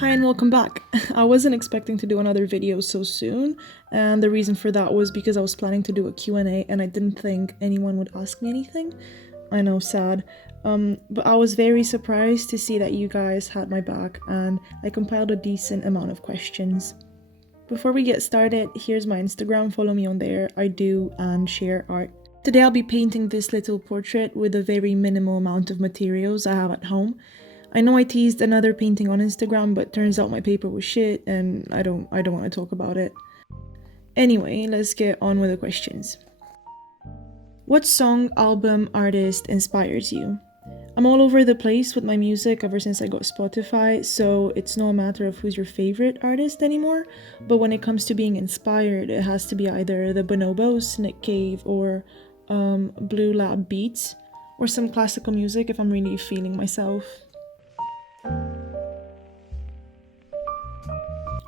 Hi and welcome back. I wasn't expecting to do another video so soon, and the reason for that was because I was planning to do a Q&A and I didn't think anyone would ask me anything. I know, sad. But I was very surprised to see that you guys had my back and I compiled a decent amount of questions. Before we get started, here's my Instagram, follow me on there. I do and share art. Today I'll be painting this little portrait with a very minimal amount of materials I have at home. I know I teased another painting on Instagram, but turns out my paper was shit and I don't want to talk about it. Anyway, let's get on with the questions. What song, album, artist inspires you? I'm all over the place with my music ever since I got Spotify, so it's no matter of who's your favorite artist anymore, but when it comes to being inspired, it has to be either the Bonobos, Nick Cave, or Blue Lab Beats, or some classical music if I'm really feeling myself.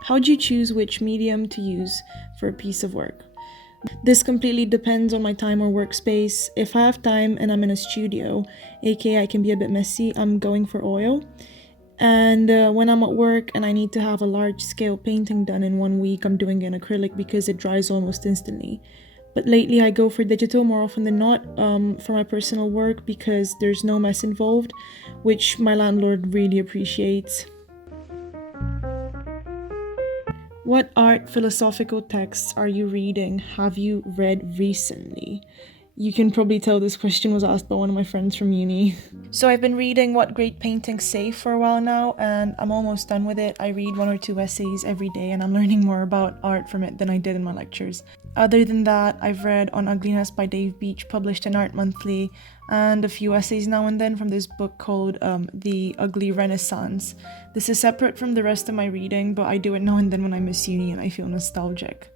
How do you choose which medium to use for a piece of work? This completely depends on my time or workspace. If I have time and I'm in a studio, aka I can be a bit messy, I'm going for oil. And when I'm at work and I need to have a large scale painting done in 1 week, I'm doing an acrylic because it dries almost instantly. But lately I go for digital more often than not for my personal work because there's no mess involved, which my landlord really appreciates. What art philosophical texts are you reading? Have you read recently? You can probably tell this question was asked by one of my friends from uni. So I've been reading What Great Paintings Say for a while now, and I'm almost done with it. I read 1 or 2 essays every day, and I'm learning more about art from it than I did in my lectures. Other than that, I've read On Ugliness by Dave Beach, published in Art Monthly, and a few essays now and then from this book called The Ugly Renaissance. This is separate from the rest of my reading, but I do it now and then when I miss uni and I feel nostalgic.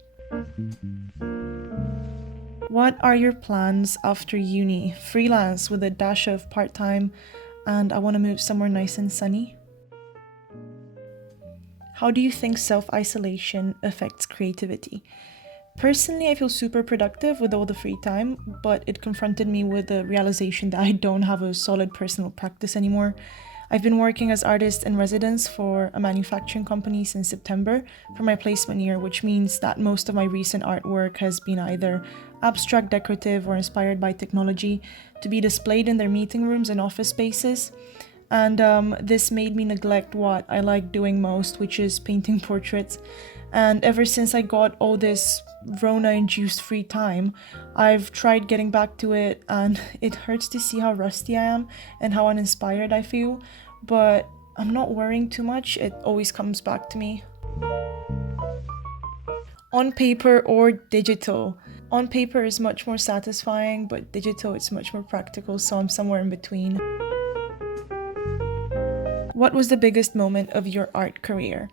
What are your plans after uni? Freelance with a dash of part-time, and I want to move somewhere nice and sunny. How do you think self-isolation affects creativity? Personally, I feel super productive with all the free time, but it confronted me with the realization that I don't have a solid personal practice anymore. I've been working as artist in residence for a manufacturing company since September for my placement year, which means that most of my recent artwork has been either abstract, decorative, or inspired by technology to be displayed in their meeting rooms and office spaces. And this made me neglect what I like doing most, which is painting portraits. And ever since I got all this Rona-induced free time, I've tried getting back to it, and it hurts to see how rusty I am and how uninspired I feel, but I'm not worrying too much. It always comes back to me. On paper or digital? On paper is much more satisfying, but digital it's much more practical, so I'm somewhere in between. What was the biggest moment of your art career?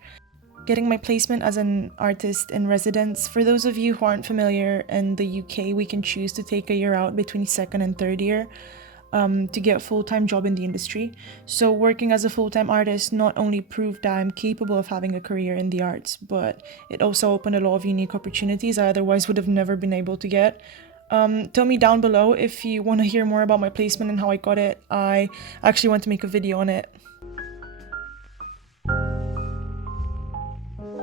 Getting my placement as an artist in residence. For those of you who aren't familiar, in the UK we can choose to take a year out between second and third year to get a full-time job in the industry. So working as a full-time artist not only proved that I'm capable of having a career in the arts, but it also opened a lot of unique opportunities I otherwise would have never been able to get. Tell me down below if you want to hear more about my placement and how I got it. I actually want to make a video on it.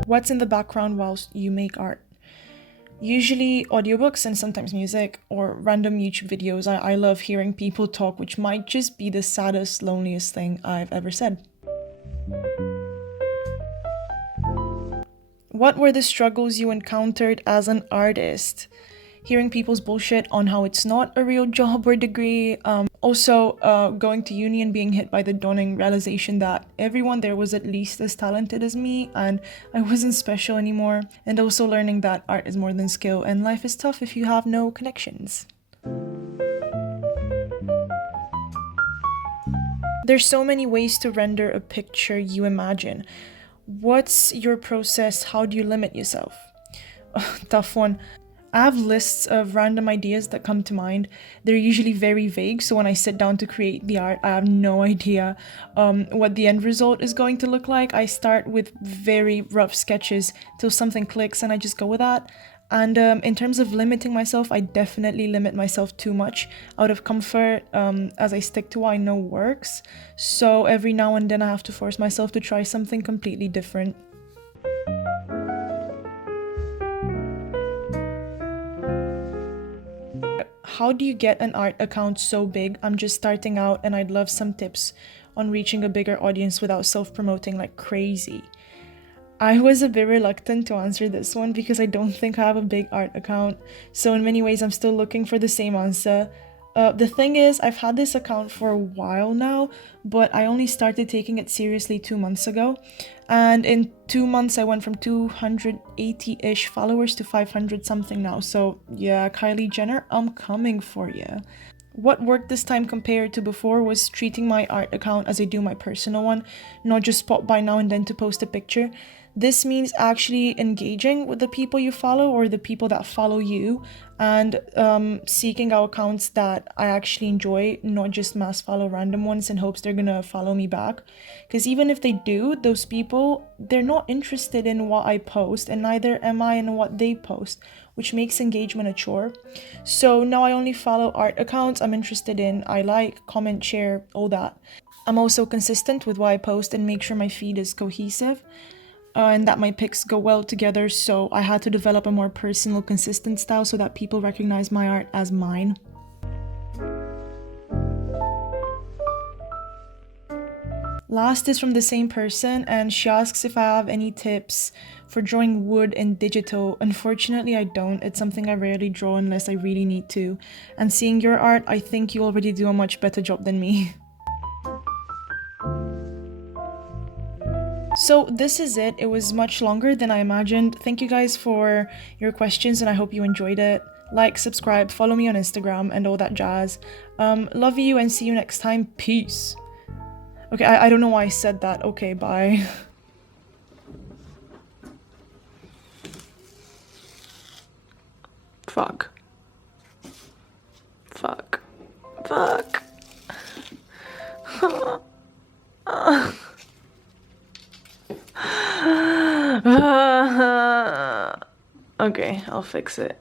What's in the background whilst you make art? Usually audiobooks and sometimes music or random YouTube videos. I love hearing people talk, which might just be the saddest, loneliest thing I've ever said. What were the struggles you encountered as an artist? Hearing people's bullshit on how it's not a real job or degree. Also, going to uni and being hit by the dawning realization that everyone there was at least as talented as me and I wasn't special anymore. And also learning that art is more than skill and life is tough if you have no connections. There's so many ways to render a picture you imagine. What's your process? How do you limit yourself? Tough one. I have lists of random ideas that come to mind. They're usually very vague, so when I sit down to create the art, I have no idea what the end result is going to look like. I start with very rough sketches till something clicks and I just go with that. And in terms of limiting myself, I definitely limit myself too much out of comfort, as I stick to what I know works. So every now and then I have to force myself to try something completely different. How do you get an art account so big? I'm just starting out and I'd love some tips on reaching a bigger audience without self-promoting like crazy. I was a bit reluctant to answer this one because I don't think I have a big art account, so in many ways I'm still looking for the same answer. The thing is, I've had this account for a while now, but I only started taking it seriously 2 months ago, and in 2 months I went from 280-ish followers to 500 something now, so yeah, Kylie Jenner, I'm coming for you. What worked this time compared to before was treating my art account as I do my personal one, not just pop by now and then to post a picture. This means actually engaging with the people you follow or the people that follow you, and seeking out accounts that I actually enjoy, not just mass follow random ones in hopes they're gonna follow me back. Because even if they do, those people, they're not interested in what I post, and neither am I in what they post, which makes engagement a chore. So now I only follow art accounts I'm interested in, I like, comment, share, all that. I'm also consistent with what I post and make sure my feed is cohesive, and that my pics go well together, so I had to develop a more personal, consistent style so that people recognize my art as mine. Last is from the same person, and she asks if I have any tips for drawing wood in digital. Unfortunately, I don't. It's something I rarely draw unless I really need to. And seeing your art, I think you already do a much better job than me. So this is it. It was much longer than I imagined. Thank you guys for your questions and I hope you enjoyed it. Like, subscribe, follow me on Instagram and all that jazz. Love you and see you next time. Peace. Okay, I don't know why I said that. Okay, bye. Fuck. Fuck. Fuck. Okay, I'll fix it.